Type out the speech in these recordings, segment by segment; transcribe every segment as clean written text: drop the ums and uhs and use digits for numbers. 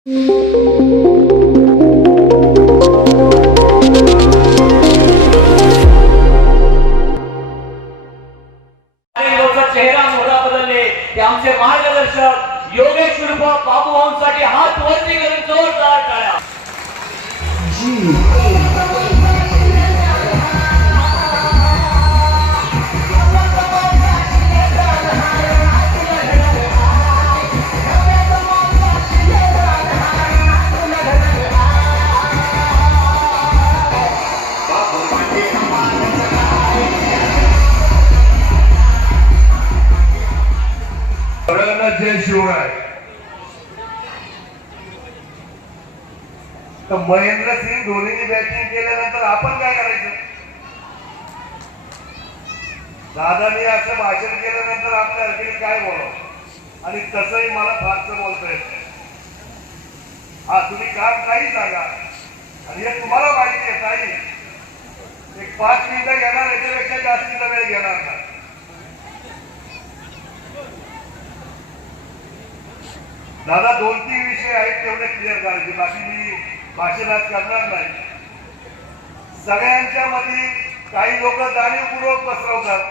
चेहरा मोहरा बदलले ते आमचे मार्गदर्शक योगेश उर्फ बाबूभाऊंसाठी हात वरती करून जोरदार टाळ्या. जय शिवराय. तर महेंद्रसिंग धोनीने बॅटिंग केल्यानंतर आपण काय करायचं? दादानी असं भाषण केल्यानंतर आपल्या हरकती काय बोलावं? आणि तसंही मला फारसं बोलता येत नाही. हा तुम्ही काम काही सांगा आणि हे तुम्हाला माहिती आहे काही एक 5 मिनिटं घेणार, याच्यापेक्षा जास्तीचा वेळ घेणार नाही. दादा 2-3 विषय आहेत तेवढे क्लिअर करायचे, बाकी मी भाषणात करणार नाही. सगळ्यांच्या मध्ये काही लोक जाणीवपूर्वक पसरवतात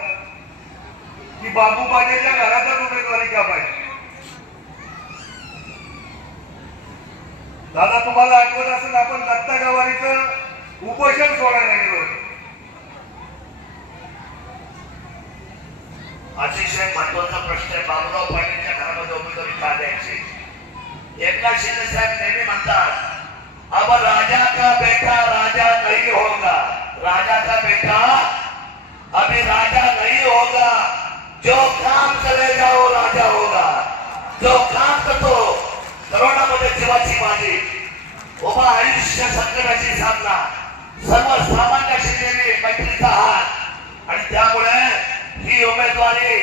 की बाबू बाजेच्या घरातच उमेदवारी का पाहिजे. दादा तुम्हाला आठवत असेल आपण दत्ता गवारीचं उपोषण सोडायला गेलो होतो. अतिशय महत्वाचा प्रश्न आहे. बाबूराव पाटीलच्या घरामध्ये उमेदवारी का द्यायची? एकनाथ शिंदे साहेब नेहमी म्हणतात अब राजा का बेटा राजा नहीं होगा, राजा का बेटा अभी राजा नहीं होगा, जो काम करेगा वो राजा होगा. जो काम करतो करोनामध्ये जीवाची माझी उभा आयुष्य संकटाची सामना सर्वसामान्याशी नेहमी मैत्रीचा हात आणि त्यामुळे ही उमेदवारी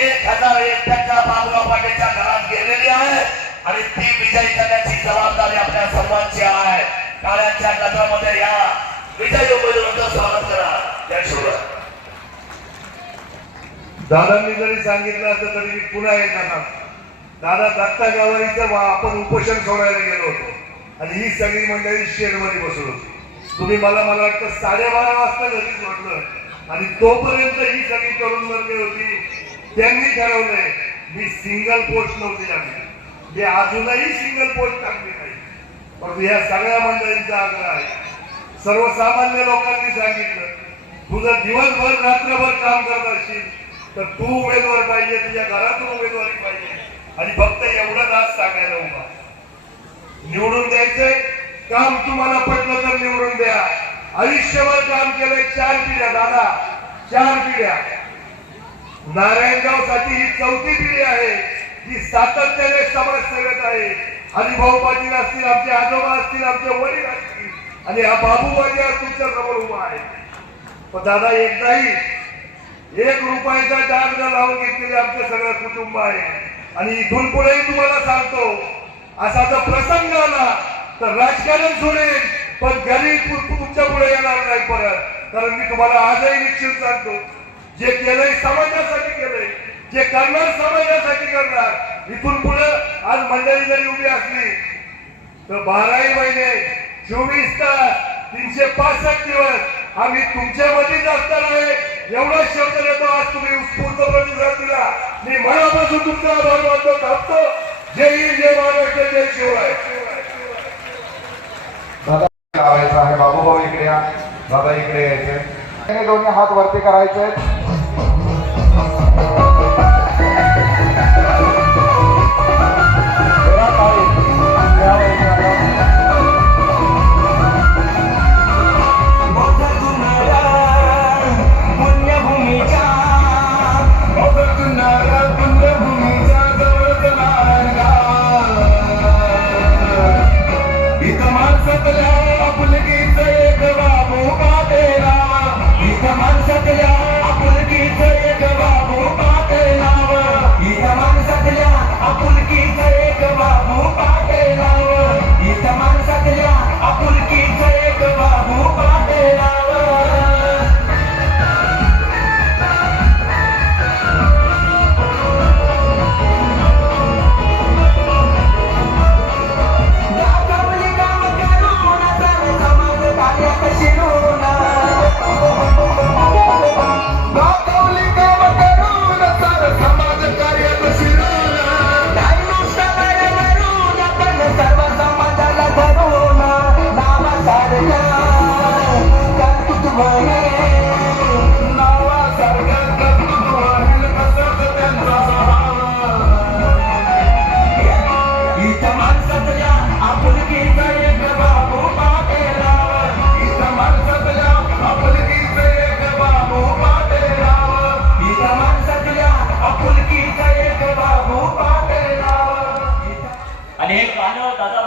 1001 बाबूराव पाटीलच्या घरात गेलेली आहे आणि ती विजयी करण्याची जबाबदारी आपल्या सर्वांची आहे. काळ्यांच्या गजरामध्ये या विजयी उमेदवारांचं स्वागत करा. जय शिवराय. दादांनी जरी सांगितलं असं तरी मी पुन्हा एकदा सांगतो. दादा दत्ता गवारीचं आपण उपोषण सोडायला गेलो होतो आणि ही सगळी मंडळी शेडमध्ये बसत होती. तुम्ही मला वाटतं 12:30 वाजता घरी सोडलं आणि तोपर्यंत ही सगळी तरुण वर्ग होती. त्यांनी ठरवलंय मी सिंगल पोस्ट नव्हती टाकली, मी अजूनही सिंगल पोस्ट टाकली नाही. परंतु या सगळ्या मंडळींचा आग्रह आहे. सर्वसामान्य लोकांनी सांगितलं तुझं दिवसभर रात्रभर काम करत असशील तर तू उमेदवार पाहिजे, तुझ्या घरातून उमेदवारी पाहिजे आणि फक्त एवढंच आज सांगायला उभा. निवडून द्यायचंय, काम तुम्हाला पटलं तर निवडून द्या. आयुष्यभर काम केलंय, 4 पिढ्या दादा, 4 पिढ्या. नारायणगाव साठी ही 4थी पिढी आहे जी सातत्याने समाजसेवेत आहे. हरिभाऊ पाटील असतील, आमचे आजोबा असतील, आमचे वडील असतील आणि हा बाबूबाजी आज तुमच्या समोर उभा आहे. पण दादा एकदाही 1 रुपयाचा डाग न लावून घेतलेले आमचे सगळं कुटुंब आहे आणि इथून पुढेही तुम्हाला सांगतो असा जर प्रसंग आला तर राजकारण सोडेल पण गरीब तुमच्या पुढे येणार नाही परत. कारण मी तुम्हाला आजही निश्चित सांगतो जे केलंय समाजासाठी केलंय, जे करणार समाजासाठी करणार. इथून पुढे आज मंडळी जरी उभी असली तर 12 महिने 24 तास 365 दिवस आम्ही तुमच्यामध्येच असणार आहे. एवढा शब्द देतो. आज तुम्ही उत्स्फूर्त प्रतिसाद दिला, मी मनापासून तुमचा आभार मानतो. थांबतो. जय हिंद, जय महाराष्ट्र, जय शिवराय. दादा लावायचं आहे. बाबूभाऊ इकडे या, दादा इकडे यायचे. दोन्ही हात वरती करायचे. आपुलकीचं एक बाबू का तेरा, इथं माणसातल्या आपुलकी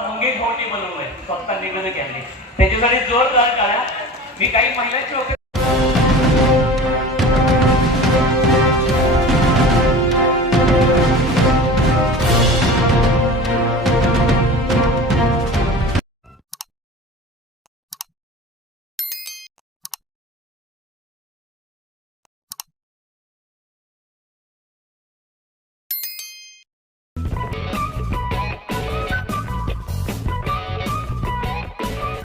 मुंगे घोटी बनवलंय स्वतः निवेदन केले त्याच्यासाठी जोरदार टाळ्या. मी काही महिलांचे होते